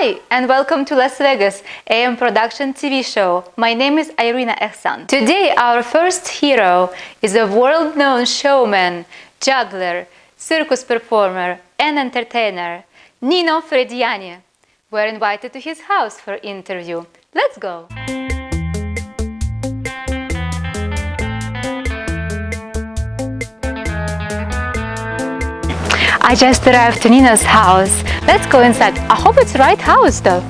Hi, and welcome to Las Vegas AM production TV show. My name is Irina Ehsan. Today, our first hero is a world-known showman, juggler, circus performer, and entertainer, Nino Frediani. We're invited to his house for interview. Let's go! I just arrived to Nino's house. Let's go inside. I hope it's the right house though.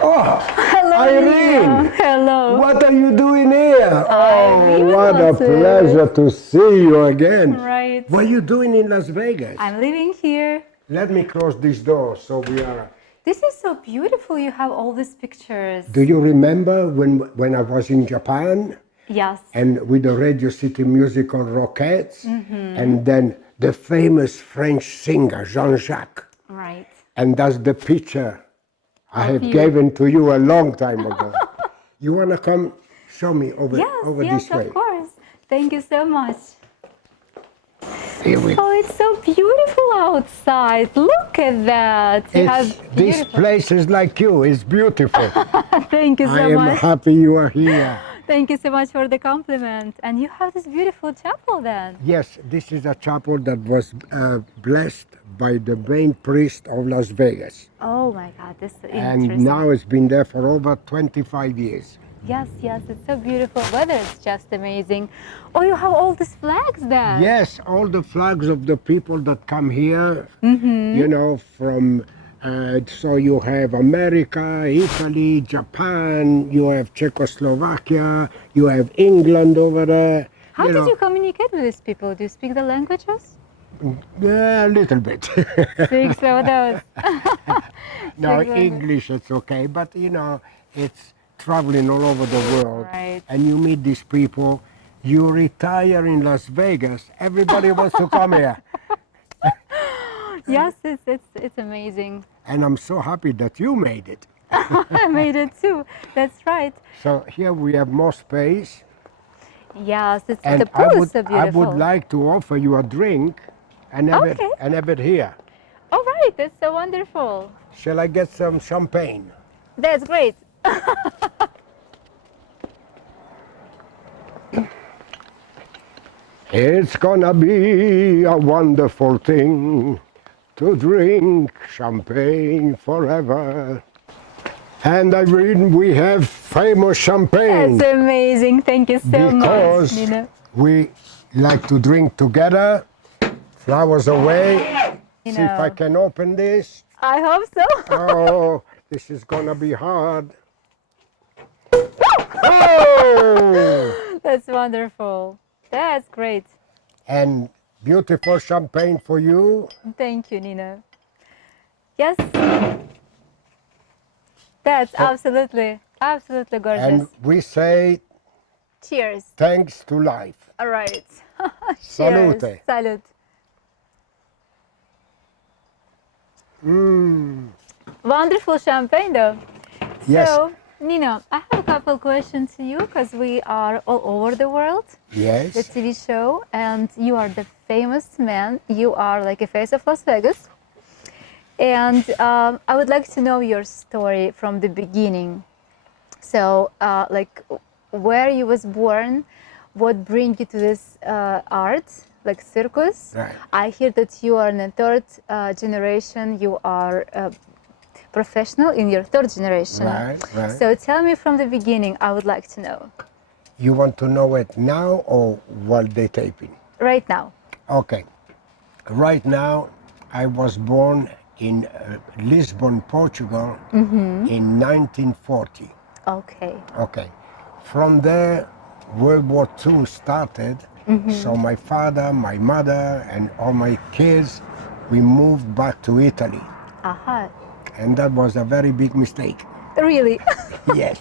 Oh, Hello, Irene! Nino. Hello. What are you doing here? Irene, Oh, what a what's it? pleasure to see you again. Right. What are you doing in Las Vegas? I'm living here. Let me close this door so we are... This is so beautiful. You have all these pictures. Do you remember when I was in Japan? Yes. And with the Radio City Music on Rockets? And then the famous French singer, Jean-Jacques. Right. And that's the picture I have you. given to you a long time ago. You want to come show me over Yes, this way? of course. Thank you so much. Here we Oh, it's so beautiful outside. Look at that. You have These beautiful... places like you is beautiful. Thank you so I am much. happy you are here. Thank you so much for the compliment. And you have this beautiful chapel then. Yes, this is a chapel that was blessed by the main priest of Las Vegas. Oh my God, this is interesting. And now it's been there for over 25 years. Yes, it's so beautiful. Weather is just amazing. Oh, you have all these flags there. Yes, all the flags of the people that come here, you know, from, so you have America, Italy, Japan, you have Czechoslovakia, you have England over there. How did you communicate with these people? Do you speak the languages? Yeah, a little bit. Six of those. No, Six of English it's okay, but you know, it's traveling all over the world. Right. And you meet these people, you retire in Las Vegas, everybody wants to come here. Yes, it's amazing. And I'm so happy that you made it. I made it too. That's right. So here we have more space. Yes, And the pool is so I beautiful. would like to offer you a drink and have it here. All right, that's so wonderful. Shall I get some champagne? That's great. It's gonna be a wonderful thing to drink champagne forever. And Irene, we have famous champagne. That's amazing. Thank you so much, Because Nino. we like to drink together. Flowers away. You See if I know. can open this. I hope so. Oh, this is gonna be hard. Oh! That's wonderful. That's great. And beautiful champagne for you. Thank you, Nino. Yes. That's absolutely gorgeous. And we say Cheers. thanks to life. All right. Salute. Cheers. Salute. Wonderful champagne, though. Yes. So, Nino, I have a couple questions to you because we are all over the world, the Yes. TV show, and you are the famous man. You are like a face of Las Vegas. And I would like to know your story from the beginning. So, like, where you was born, what bring you to this art, like circus? Right. I hear that you are in the third generation. You are professional in your third generation. Right. So tell me from the beginning. I would like to know. You want to know it now or while they taping? Right now. Okay. Right now, I was born in Lisbon, Portugal in 1940. Okay. Okay. From there, World War II started. So my father, my mother, and all my kids, we moved back to Italy. Aha. And that was a very big mistake. Really? Yes.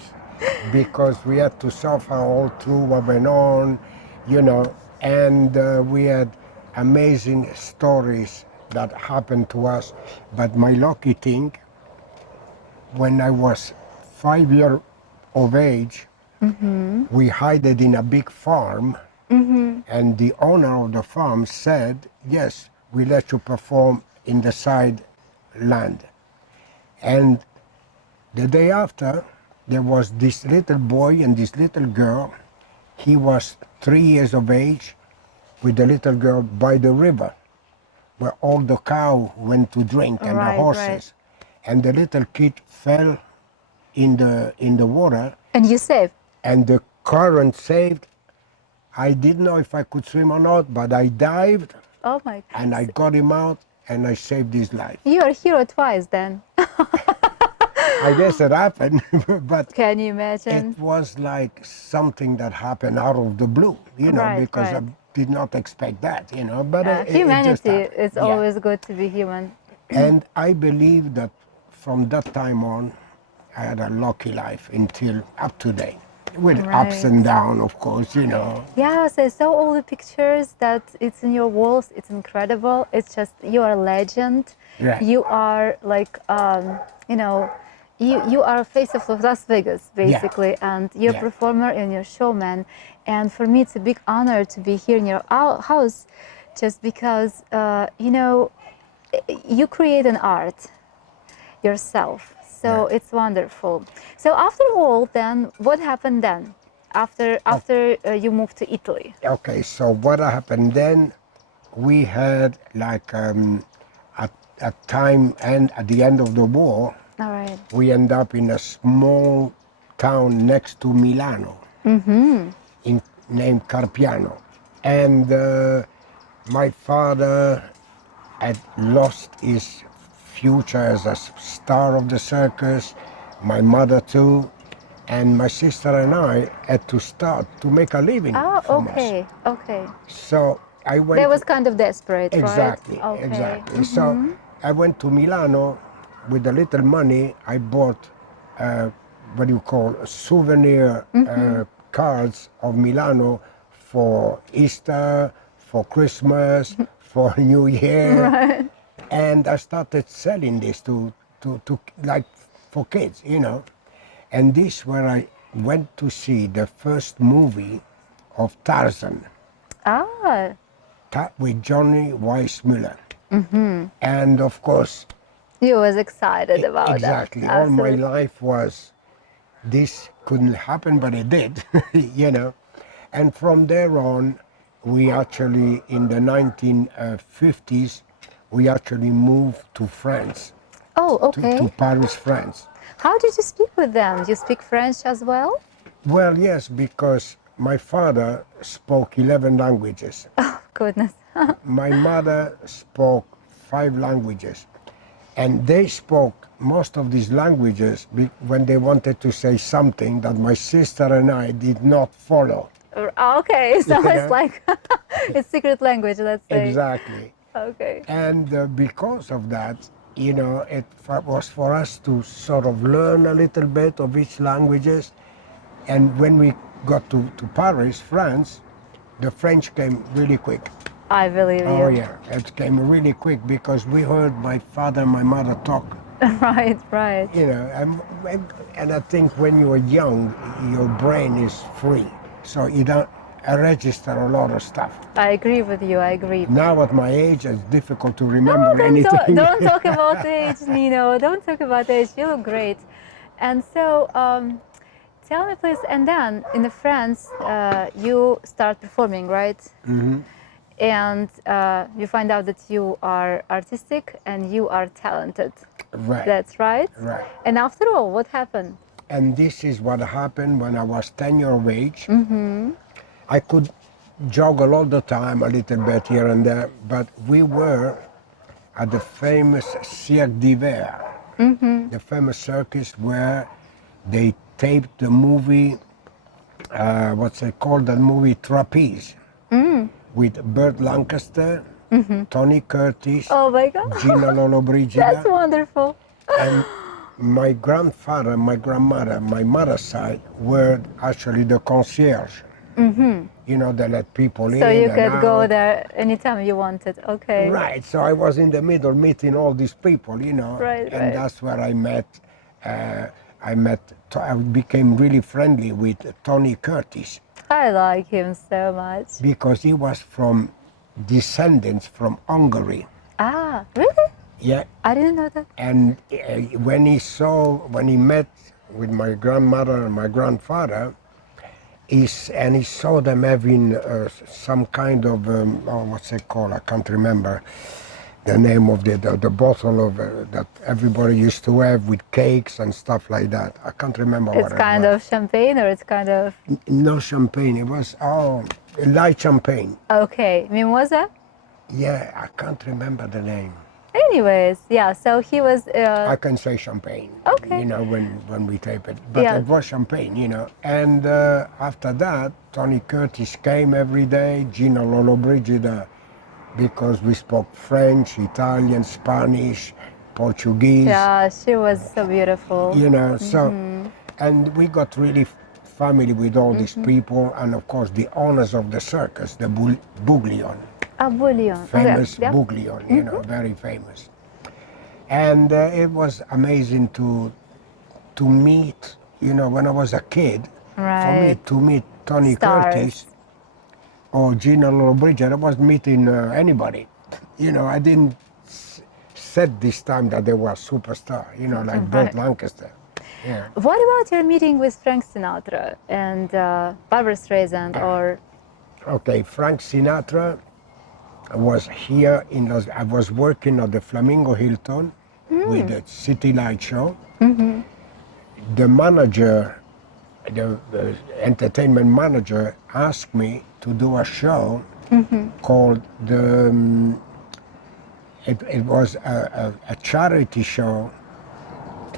Because we had to suffer all through what went on, you know, and we had amazing stories that happened to us. But my lucky thing, when I was 5 years of age, we hid in a big farm, and the owner of the farm said, yes, we let you perform in the side land. And the day after, there was this little boy and this little girl. He was 3 years of age with the little girl by the river where all the cow went to drink and the horses. And the little kid fell in the water. And you saved? And the current saved. I didn't know if I could swim or not, but I dived. Oh my God. And I got him out and I saved his life. You are a hero twice then. I guess it happened, but can you imagine? It was like something that happened out of the blue, you know, because I did not expect that, you know. But humanity, it's always good to be human. And I believe that from that time on, I had a lucky life until up to date, with ups and downs, of course, you know. Yes, I saw all the pictures that it's in your walls. It's incredible. It's just, you are a legend. Right. You are like, you know, you are a face of Las Vegas, basically, and you're a performer and you're a showman. And for me, it's a big honor to be here in your house, just because, you know, you create an art yourself. So it's wonderful. So after all, then, what happened then? After you moved to Italy? Okay, so what happened then, we had like a time, and at the end of the war, we end up in a small town next to Milano, named Carpiano. And my father had lost his future as a star of the circus, my mother too, and my sister and I had to start to make a living from us. Okay. So I went... That was kind of desperate, exactly, right? Exactly. So I went to Milano. With a little money, I bought what you call souvenir cards of Milano for Easter, for Christmas, for New Year, and I started selling this to like for kids, you know. And this where I went to see the first movie of Tarzan. With Johnny Weissmuller, and of course. You was excited about exactly. that. All my life was, this couldn't happen, but it did, you know. And from there on, we actually, in the 1950s, we actually moved to France. Oh, okay. To Paris, France. How did you speak with them? You speak French as well? Well, yes, because my father spoke 11 languages. Oh, goodness. My mother spoke 5 languages. And they spoke most of these languages when they wanted to say something that my sister and I did not follow. Okay, so it's like it's secret language, let's say. Exactly. Okay. And because of that, you know, it was for us to sort of learn a little bit of each languages. And when we got to Paris, France, the French came really quick. I believe you. Oh yeah, it came really quick because we heard my father and my mother talk. Right. You know, and I think when you are young, your brain is free, so you don't register a lot of stuff. I agree with you, I agree. Now at my age, it's difficult to remember anything. Don't talk about age, Nino. Don't talk about age. You look great. And so, tell me please, and then in France, you start performing, right? And you find out that you are artistic and you are talented. Right. That's right? Right. And after all, what happened? And this is what happened when I was 10 years of age. I could juggle all the time, a little bit here and there, but we were at the famous Cirque d'Hiver, the famous circus where they taped the movie, what's it called, that movie, Trapeze. With Burt Lancaster, Tony Curtis, oh my God. Gina Lollobrigida. That's wonderful. And my grandfather, my grandmother, my mother's side were actually the concierge. You know, they let people in. So you could out. go there anytime you wanted. Okay. Right. So I was in the middle meeting all these people, you know. Right. And that's where I met I became really friendly with Tony Curtis I like him so much. because he was from descendants from Hungary. Ah, really? Yeah, I didn't know that. and when he met with my grandmother and my grandfather, he saw them having some kind of what's it called? I can't remember the name of the bottle of that everybody used to have with cakes and stuff like that. I can't remember what It's it kind was. of champagne or it's kind of... No champagne. It was light champagne. Okay, mimosa? Yeah, I can't remember the name. Anyways, yeah, so he was... I can say champagne. Okay. You know, when we tape it, but Yeah. it was champagne. You know, and after that, Tony Curtis came every day. Gina Lollobrigida, because we spoke French, Italian, Spanish, Portuguese. Yeah, she was so beautiful. You know, so, and we got really family with all these people, and of course the owners of the circus, the Buglion, A bouillon. famous Okay. Yeah. Buglion, you know, very famous. And it was amazing to meet, you know, when I was a kid, for me Right. to meet Tony Stars. Curtis or Gina Lollobrigida, I was meeting anybody. You know, I didn't said this time that they were a superstar, you know, like Burt Lancaster. Yeah. What about your meeting with Frank Sinatra and Barbra Streisand or... Okay, Frank Sinatra was here I was working at the Flamingo Hilton with the City Light Show. The manager, the entertainment manager, asked me to do a show called it was a charity show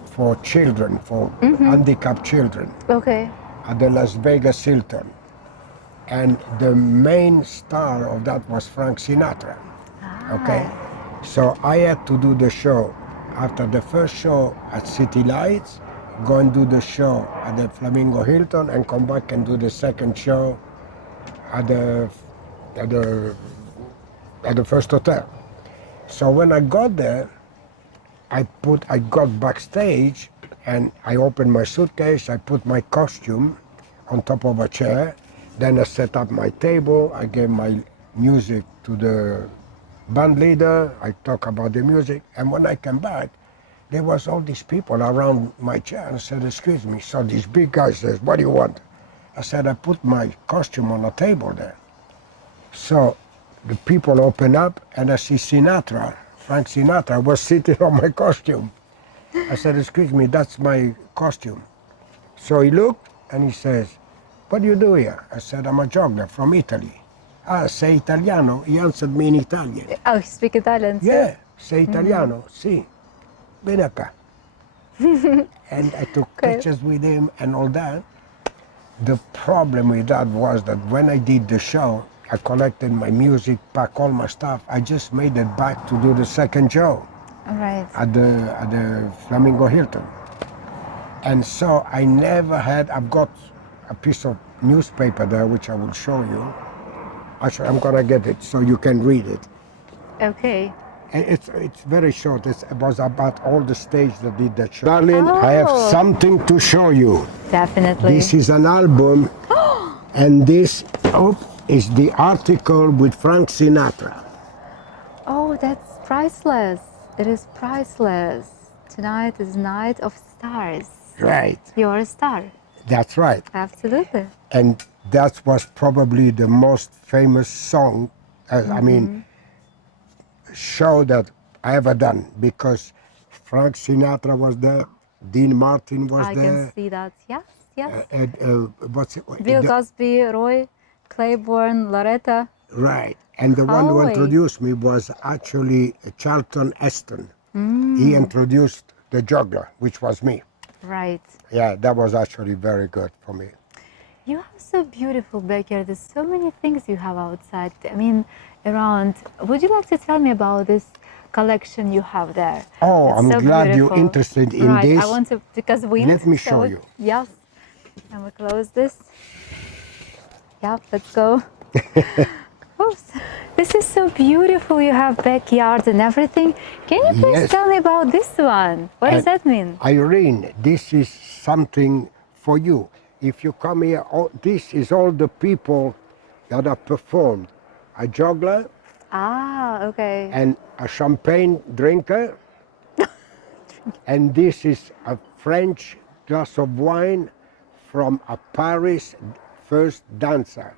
for children, for handicapped children Okay. at the Las Vegas Hilton. And the main star of that was Frank Sinatra. Okay? So I had to do the show. After the first show at City Lights, go and do the show at the Flamingo Hilton and come back and do the second show at the first hotel. So when I got there, I got backstage and I opened my suitcase, I put my costume on top of a chair, then I set up my table, I gave my music to the band leader, I talk about the music, and when I came back, there was all these people around my chair, and I said, excuse me. So this big guy says, what do you want? I said, I put my costume on a table there. So the people open up and I see Sinatra, Frank Sinatra, was sitting on my costume. I said, excuse me, that's my costume. So he looked and he says, what do you do here? I said, I'm a juggler from Italy. Ah, sei italiano? He answered me in Italian. Oh, you speak Italian too? Yeah, sei italiano? Sì. Ven acá. And I took pictures with him and all that. The problem with that was that when I did the show, I collected my music, packed all my stuff. I just made it back to do the second show All right. at the Flamingo Hilton. And so I never had, I've got a piece of newspaper there, which I will show you. Actually, I'm gonna get it so you can read it. Okay. And it's very short. It was about all the stage that did that show. Darling, I have something to show you. Definitely. This is an album, and this is the article with Frank Sinatra. Oh, that's priceless. It is priceless. Tonight is night of stars. Right, You're a star. that's right. Absolutely. And that was probably the most famous song, I mean, show that I ever done, because Frank Sinatra was there, Dean Martin was I there. can see that. Yes, yes. What's it? Bill Cosby, Roy, Claiborne, Loretta. Right, and the one who Holy. introduced me was actually Charlton Heston. He introduced the juggler, which was me. Right. Yeah, that was actually very good for me. You have so beautiful back here. There's so many things you have outside. I mean, around. Would you like to tell me about this collection you have there? Oh, It's I'm so glad beautiful. you're interested in Right. this. I want to, because we Let me show you. Yes. And we close this. Yeah, let's go. Oops. This is so beautiful. You have backyard and everything. Can you please Yes. tell me about this one? What does that mean? Irene, this is something for you. If you come here, this is all the people that have performed. A juggler Ah, okay. and a champagne drinker. And this is a French glass of wine from a Paris first dancer.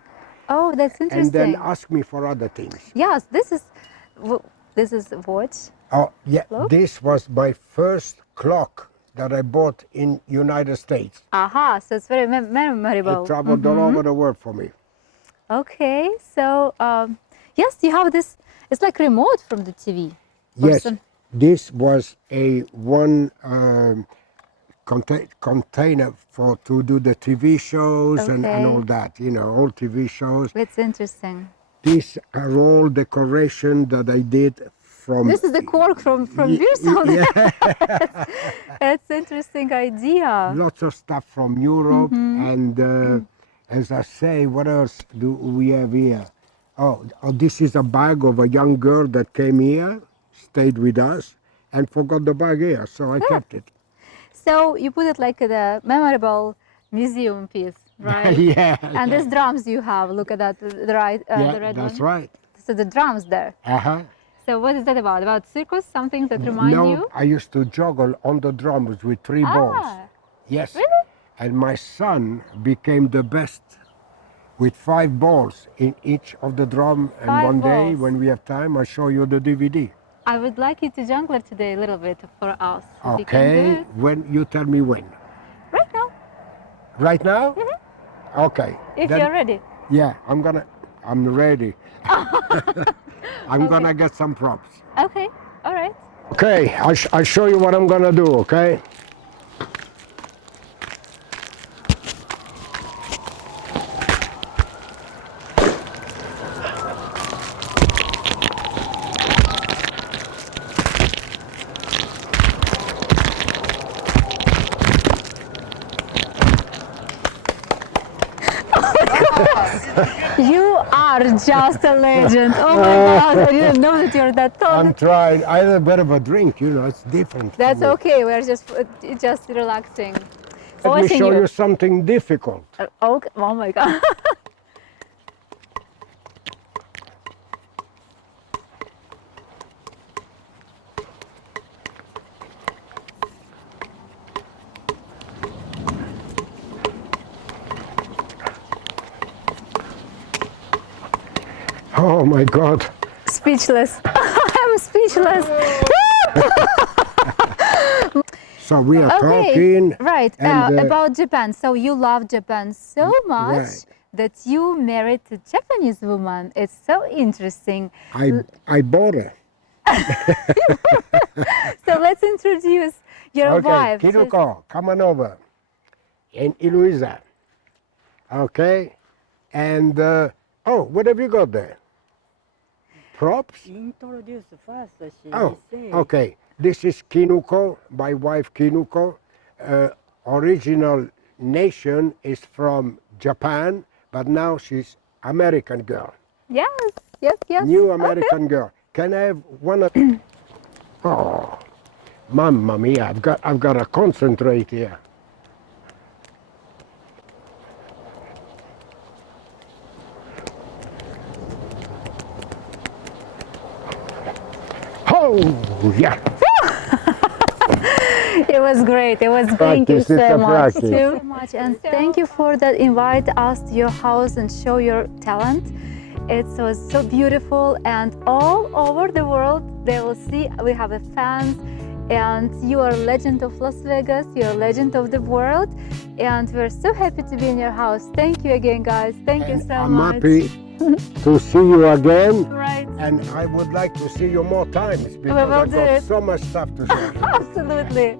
Oh, that's And interesting. then ask me for other things. Yes, this is watch. Oh, yeah, Clock? this was my first clock that I bought in United States. Aha, so it's very memorable. It traveled all over the world for me. Okay, so yes, you have this. It's like remote from the TV. or Yes, some- this was a one container for to do the TV shows and Okay. all that, you know, all TV shows. It's interesting. These are all decoration that I did from. This is the cork from Beersound. Yeah, That's interesting idea. lots of stuff from Europe. And as I say, what else do we have here? Oh, this is a bag of a young girl that came here, stayed with us, and forgot the bag here, so I kept it. So you put it like a memorable museum piece, right? Yeah. And these drums you have, look at that, the right, Yeah, the red that's one. right. So the drums there. Uh-huh. So what is that about? About circus? Something that remind No, you? I used to juggle on the drums with 3 balls. Ah, Yes. really? And my son became the best with 5 balls in each of the drum. And 5 one day, balls. when we have time, I'll show you the DVD. I would like you to jungle today a little bit for us. If you can do Okay. it. When you tell me when. Right now, Right now? Okay. if Then- you're ready. Yeah, I'm ready. I'm gonna get some props. Okay, all right. Okay, I'll show you what I'm gonna do, okay? You are just a legend. Oh my God, I didn't know that you're that tall. I'm trying. I had a bit of a drink, you know, it's different. for That's me. okay. We're just relaxing. Let me Watching show you something difficult. Okay. Oh my God. Oh my God. Speechless. I'm speechless. So we are Okay. talking. Right. and, About Japan. So you love Japan so much right. that you married a Japanese woman. It's so interesting. I bought her. So let's introduce your Okay, wife. Kiruko, come on over. And Eloisa. Okay. And, oh, what have you got there? Props? Introduce first, she Oh, say. okay. This is Kinuko, my wife Kinuko. Original nation is from Japan, but now she's American girl. Yes, yes, yes. New Okay. American girl. Can I have one of... Oh, mamma mia, I've got to concentrate here. Oh, yeah. It was great. It was thank you Practice, it's so a much. practice. So much, and thank you for that invite us to your house and show your talent. It was so beautiful, and all over the world they will see we have a fans, and you are a legend of Las Vegas. You are a legend of the world, and we're so happy to be in your house. Thank you again, guys. Thank you so I'm much. happy to see you again. Right. And I would like to see you more times because will I've do got it. so much stuff to say. Absolutely.